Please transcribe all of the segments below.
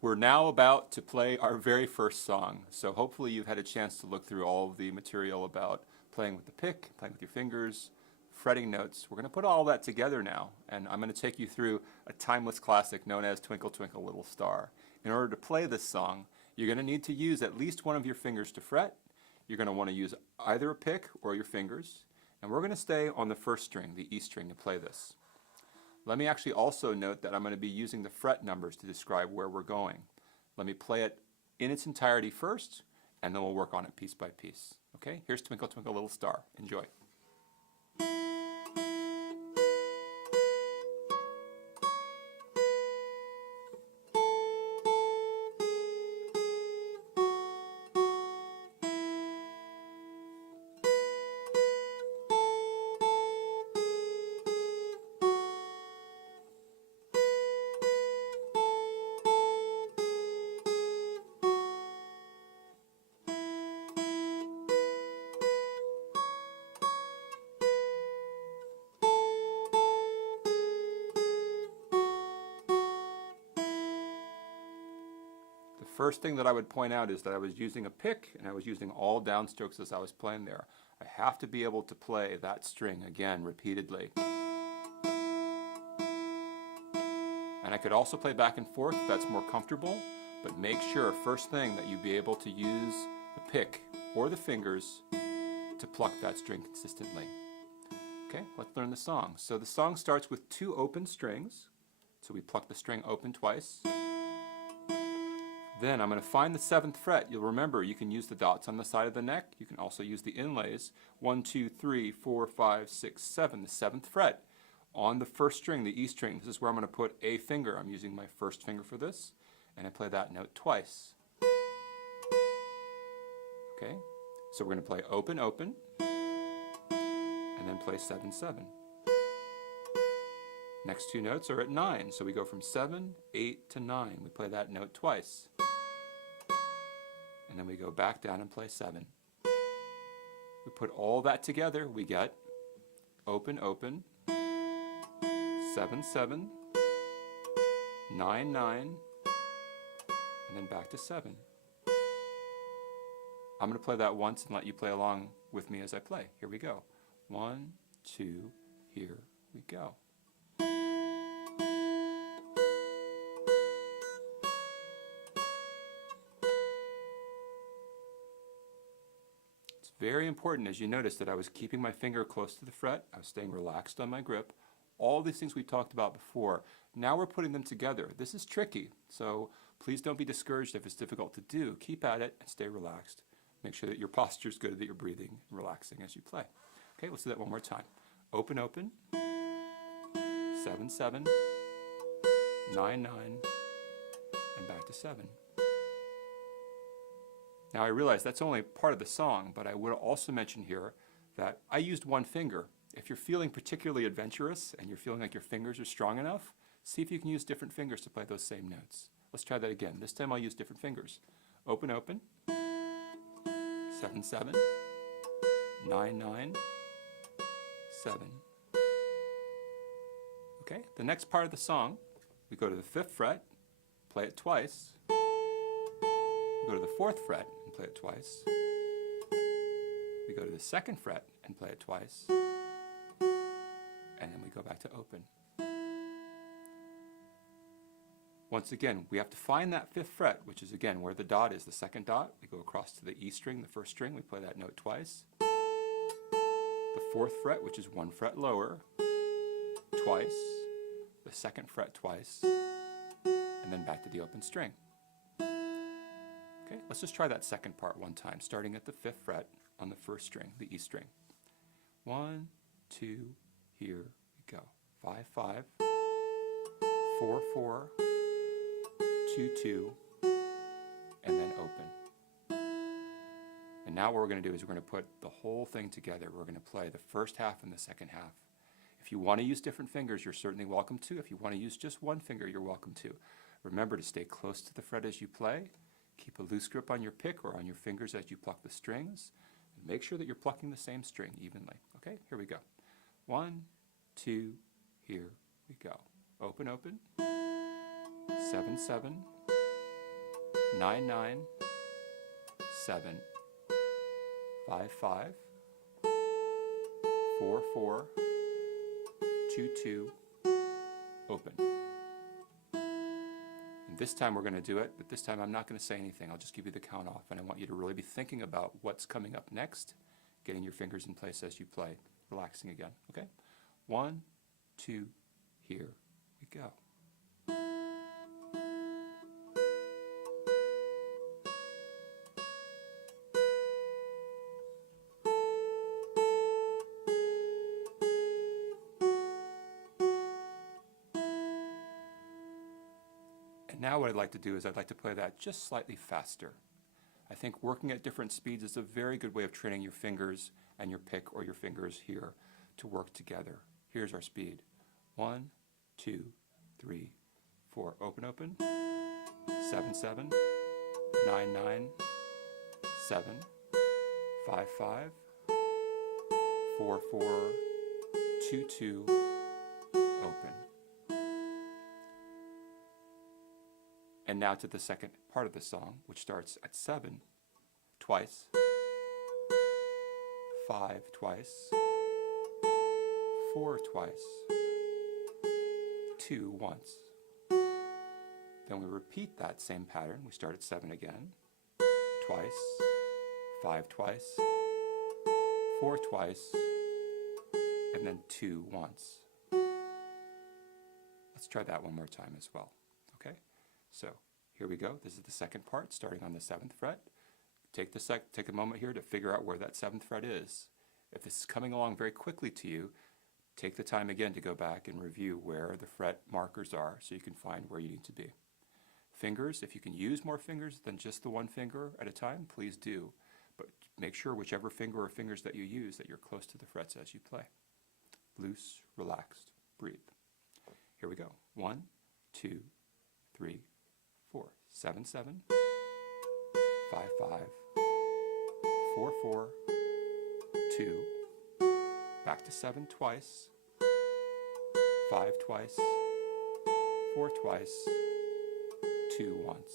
We're now about to play our very first song, so hopefully you've had a chance to look through all of the material about playing with the pick, playing with your fingers, fretting notes. We're going to put all that together now, and I'm going to take you through a timeless classic known as Twinkle Twinkle Little Star. In order to play this song, you're going to need to use at least one of your fingers to fret. You're going to want to use either a pick or your fingers, and we're going to stay on the first string, the E string, to play this. Let me actually also note that I'm going to be using the fret numbers to describe where we're going. Let me play it in its entirety first, and then we'll work on it piece by piece. Okay, here's Twinkle Twinkle Little Star. Enjoy. First thing that I would point out is that I was using a pick and I was using all downstrokes as I was playing there. I have to be able to play that string again repeatedly. And I could also play back and forth if that's more comfortable, but make sure first thing that you be able to use the pick or the fingers to pluck that string consistently. Okay, let's learn the song. So the song starts with 2 open strings. So we pluck the string open twice. Then I'm going to find the 7th fret. You'll remember you can use the dots on the side of the neck. You can also use the inlays. 1, 2, 3, 4, 5, 6, 7. The 7th fret on the first string, the E string. This is where I'm going to put a finger. I'm using my first finger for this. And I play that note twice. Okay, so we're going to play open, open. And then play 7, 7. Next 2 notes are at 9. So we go from 7, 8 to 9. We play that note twice. And then we go back down and play 7. We put all that together, we get open, open, 7, 7, 9, 9, and then back to 7. I'm going to play that once and let you play along with me as I play. Here we go. 1, 2, here we go. Very important, as you notice, that I was keeping my finger close to the fret. I was staying relaxed on my grip. All these things we talked about before. Now we're putting them together. This is tricky, so please don't be discouraged if it's difficult to do. Keep at it and stay relaxed. Make sure that your posture is good, that you're breathing and relaxing as you play. Okay, let's do that one more time. Open, open, 7, 7, 9, 9, and back to 7. Now I realize that's only part of the song, but I would also mention here that I used one finger. If you're feeling particularly adventurous and you're feeling like your fingers are strong enough, see if you can use different fingers to play those same notes. Let's try that again. This time I'll use different fingers. Open, open, 7, 7, 9, 9, 7. Okay, the next part of the song, we go to the 5th fret, play it twice. We go to the 4th fret and play it twice. We go to the 2nd fret and play it twice. And then we go back to open. Once again, we have to find that 5th fret, which is again where the dot is, the 2nd dot. We go across to the E string, the 1st string. We play that note twice. The 4th fret, which is 1 fret lower, twice. The 2nd fret twice. And then back to the open string. Okay, let's just try that second part one time, starting at the 5th fret on the 1st string, the E string. 1, 2, here we go. 5, 5, 4, 4, 2, 2, and then open. And now what we're going to do is we're going to put the whole thing together. We're going to play the first half and the second half. If you want to use different fingers, you're certainly welcome to. If you want to use just one finger, you're welcome to. Remember to stay close to the fret as you play. Keep a loose grip on your pick or on your fingers as you pluck the strings. And make sure that you're plucking the same string evenly. Okay, here we go. 1, 2, here we go. Open, open. 7, 7, 9, 9, 7, 5, 5, 4, 4, 2, 2, open. And this time we're going to do it, but this time I'm not going to say anything. I'll just give you the count off, and I want you to really be thinking about what's coming up next, getting your fingers in place as you play, relaxing again, okay? 1, 2, here we go. And now what I'd like to do is I'd like to play that just slightly faster. I think working at different speeds is a very good way of training your fingers and your pick or your fingers here to work together. Here's our speed. 1, 2, 3, 4. Open, open. 7, 7. 9, 9. 7. 5, 5. 4, 4. 2, 2. Open. And now to the second part of the song, which starts at 7 twice, 5 twice, 4 twice, 2 once. Then we repeat that same pattern. We start at 7 again, twice, 5 twice, 4 twice, and then 2 once. Let's try that one more time as well, okay? So here we go. This is the second part, starting on the 7th fret. Take a moment here to figure out where that 7th fret is. If this is coming along very quickly to you, take the time again to go back and review where the fret markers are so you can find where you need to be. Fingers, if you can use more fingers than just the one finger at a time, please do. But make sure whichever finger or fingers that you use that you're close to the frets as you play. Loose, relaxed, breathe. Here we go. 1, 2, 3, 4. 7, 7. 5, 5. 4, 4. 2. Back to 7 twice. 5 twice. 4 twice. 2 once.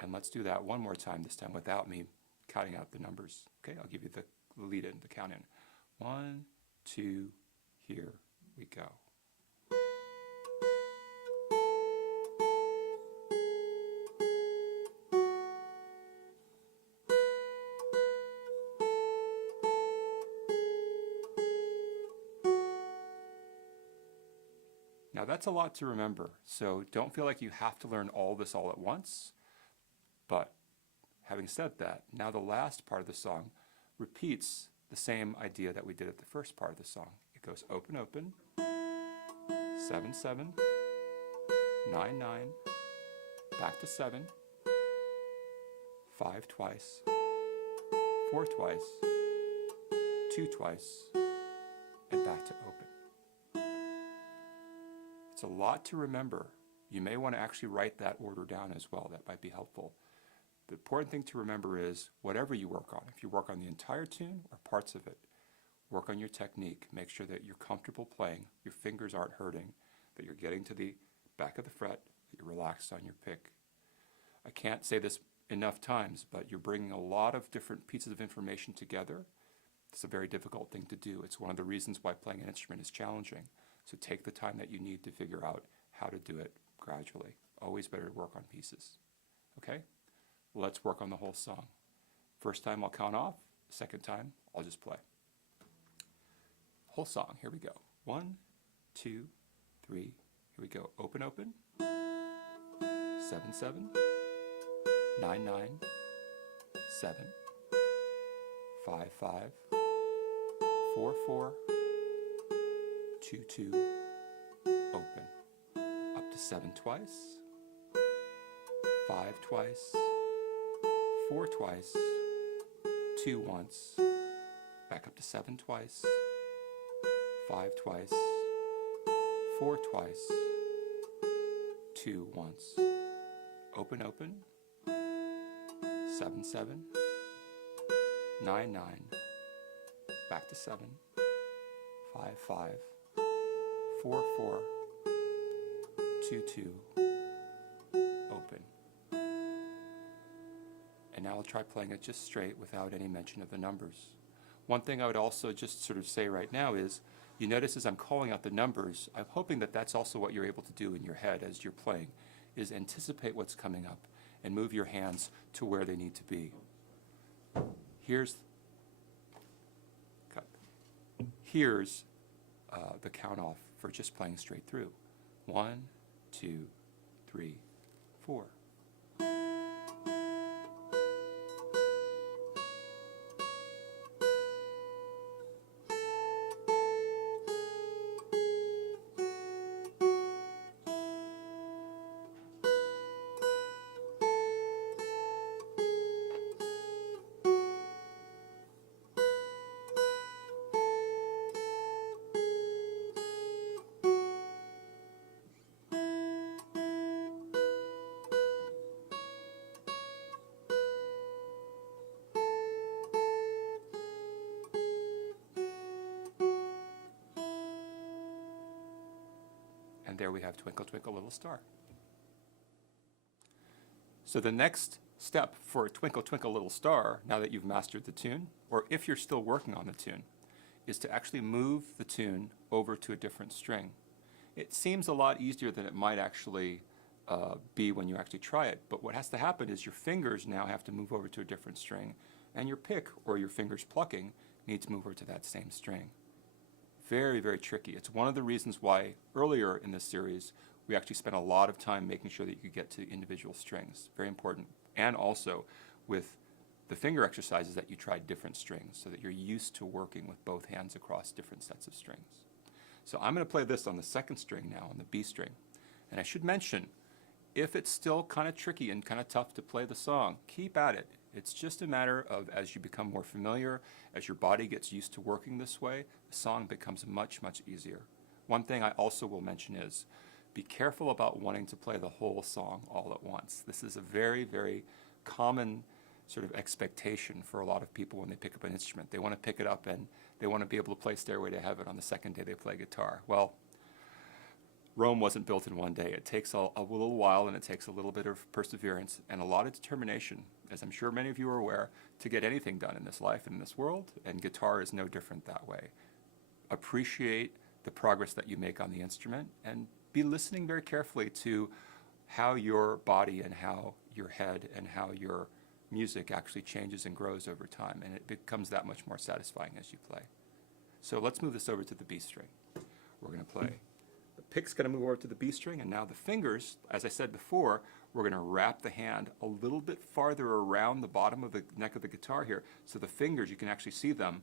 And let's do that one more time, this time without me counting out the numbers. Okay, I'll give you the lead in, the count in. 1, 2, here we go. Now that's a lot to remember, so don't feel like you have to learn all this all at once. But having said that, now the last part of the song repeats the same idea that we did at the first part of the song. It goes open, open, 7, 7, 9, 9, back to 7, 5 twice, 4 twice, 2 twice, and back to open. It's a lot to remember. You may want to actually write that order down as well. That might be helpful. The important thing to remember is whatever you work on, if you work on the entire tune or parts of it, work on your technique. Make sure that you're comfortable playing, your fingers aren't hurting, that you're getting to the back of the fret, that you're relaxed on your pick. I can't say this enough times, but you're bringing a lot of different pieces of information together. It's a very difficult thing to do. It's one of the reasons why playing an instrument is challenging. So take the time that you need to figure out how to do it gradually. Always better to work on pieces. Okay? Let's work on the whole song. First time I'll count off. Second time I'll just play. Whole song. Here we go. 1, 2, 3. Here we go. Open, open. 7, 7. 9, 9. 7. 5, 5. 4, 4. 2, 2. Open. Up to 7 twice. 5 twice. 4 twice. 2 once. Back up to 7 twice. 5 twice. 4 twice. 2 once. Open, open. 7, 7. 9, 9. Back to 7. 5, 5. 4, 4. 2, 2. Open. And now I'll try playing it just straight without any mention of the numbers. One thing I would also just sort of say right now is, you notice as I'm calling out the numbers, I'm hoping that that's also what you're able to do in your head as you're playing, is anticipate what's coming up and move your hands to where they need to be. Here's the count off for just playing straight through. 1, 2, 3, 4. And there we have Twinkle, Twinkle, Little Star. So the next step for Twinkle, Twinkle, Little Star, now that you've mastered the tune, or if you're still working on the tune, is to actually move the tune over to a different string. It seems a lot easier than it might actually be when you actually try it, but what has to happen is your fingers now have to move over to a different string, and your pick, or your fingers plucking, need to move over to that same string. Very, very tricky. It's one of the reasons why earlier in this series we actually spent a lot of time making sure that you could get to individual strings. Very important. And also with the finger exercises that you try different strings so that you're used to working with both hands across different sets of strings. So I'm going to play this on the second string now, on the B string. And I should mention, if it's still kind of tricky and kind of tough to play the song, keep at it. It's just a matter of, as you become more familiar, as your body gets used to working this way, the song becomes much, much easier. One thing I also will mention is, be careful about wanting to play the whole song all at once. This is a very, very common sort of expectation for a lot of people when they pick up an instrument. They want to pick it up and they want to be able to play Stairway to Heaven on the second day they play guitar. Well, Rome wasn't built in one day. It takes a little while, and it takes a little bit of perseverance and a lot of determination, as I'm sure many of you are aware, to get anything done in this life and in this world, and guitar is no different that way. Appreciate the progress that you make on the instrument, and be listening very carefully to how your body and how your head and how your music actually changes and grows over time, and it becomes that much more satisfying as you play. So let's move this over to the B string. We're going to play. The pick's going to move over to the B string, and now the fingers, as I said before, we're going to wrap the hand a little bit farther around the bottom of the neck of the guitar here, so the fingers, you can actually see them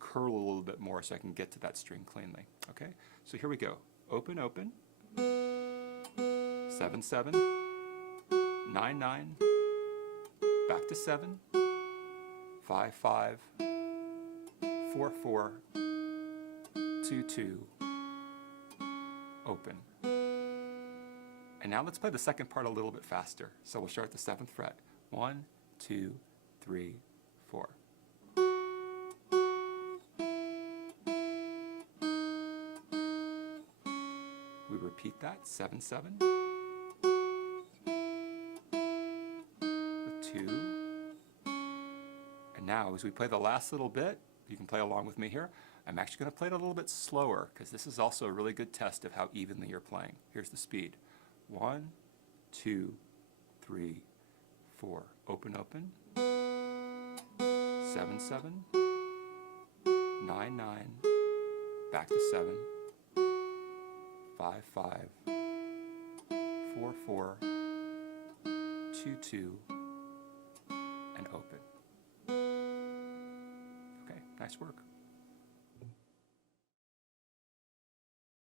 curl a little bit more so I can get to that string cleanly. Okay, so here we go. Open, open, 7, 7, 9, 9, back to 7, 5, 5, 4, 4, 2, 2, open. And now let's play the second part a little bit faster. So we'll start at the 7th fret. 1, 2, 3, 4. We repeat that, 7, 7. With 2. And now as we play the last little bit, you can play along with me here. I'm actually going to play it a little bit slower because this is also a really good test of how evenly you're playing. Here's the speed. 1, 2, 3, 4. Open, open. 7, 7. 9, 9. Back to 7. 5, 5. 4, 4. 2, 2. And open. Okay, nice work.